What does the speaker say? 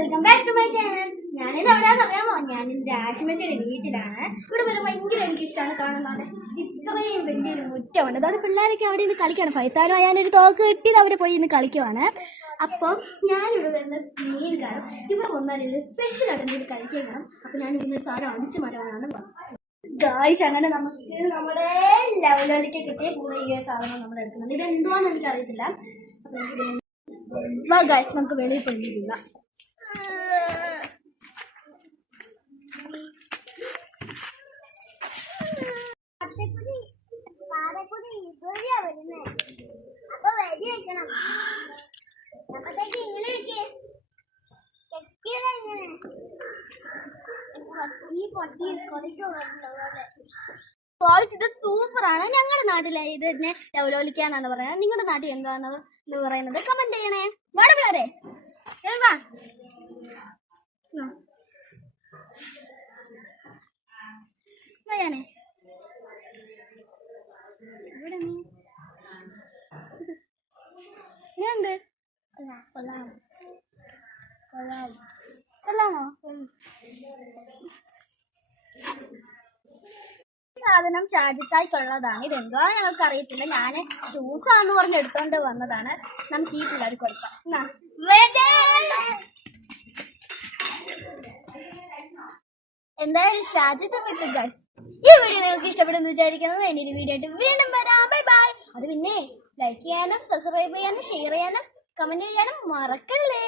Welcome back to my channel. ഞാനിത് എവിടെയാണെന്ന് അറിയാമോ? ഞാനിന്റെ ആശുമശയുടെ വീട്ടിലാണ്. ഇവിടെ വരെ ഭയങ്കര എനിക്ക് ഇഷ്ടമാണ് കാണുന്നത്. ഇത്രയും വലിയൊരു മുറ്റമുണ്ട്. അതാണ് പിള്ളേരൊക്കെ അവിടെ നിന്ന് കളിക്കുകയാണ്. ഫൈത്താലും ഞാനൊരു തോക്ക് കിട്ടിയത് അവരെ പോയി ഇന്ന് കളിക്കുവാണ്. അപ്പം ഞാനിവിടെ വരുന്ന മെയിൻ കാരണം ഇവിടെ വന്നാൽ ഇത് സ്പെഷ്യലായിട്ട് എന്തെങ്കിലും കളിക്കാൻ കാണും. അപ്പം ഞാൻ ഇവിടുന്ന് സാധനം അടിച്ചു മാറ്റാനാണ് ഗായ്സ്. അങ്ങനെ നമുക്ക് നമ്മുടെ ലെവലിലേക്ക് കിട്ടിയ കൂടെ ഈ സാധനം നമ്മൾ എടുക്കുന്നത്. ഇത് എന്തുവാണെന്ന് എനിക്കറിയത്തില്ല. അപ്പം ഗായ്സ് നമുക്ക് വെളിയിൽ പോയിരിക്കില്ല. ഇത് സൂപ്പറാണ്. ഞങ്ങളുടെ നാട്ടിലെ ഇത് ഇതിനെ ലവലോലിക്കാന്നാണ് പറയുന്നത്. നിങ്ങളുടെ നാട്ടിൽ എന്താന്ന് പറയുന്നത് കമന്റ് ചെയ്യണേ. വാട പിള്ളേരെ ഞാനേ ഇങ്ങനെയുണ്ട്. കൊള്ളാമോ? സാധനം ഷാജിത്തായിക്കുള്ളതാണ്. ഇതെന്തോ ഞങ്ങൾക്ക് അറിയത്തില്ല. ഞാൻ ജ്യൂസാന്ന് പറഞ്ഞ് എടുത്തോണ്ട് വന്നതാണ്. നമുക്ക് ഈ പിള്ളേർക്ക് കൊടുക്കാം. എന്തായാലും ഷാജിത്ത് വിട്ടു ഗൈസ്. ഈ വീഡിയോ നിങ്ങൾക്ക് ഇഷ്ടപ്പെടുമെന്ന് വിചാരിക്കുന്നത്. ഇനി വീഡിയോ ആയിട്ട് വീണ്ടും വരാം. Bye bye. അത് പിന്നെ ലൈക്ക് ചെയ്യാനും സബ്സ്ക്രൈബ് ചെയ്യാനും ഷെയർ ചെയ്യാനും കമന്റ് ചെയ്യാനും മറക്കല്ലേ.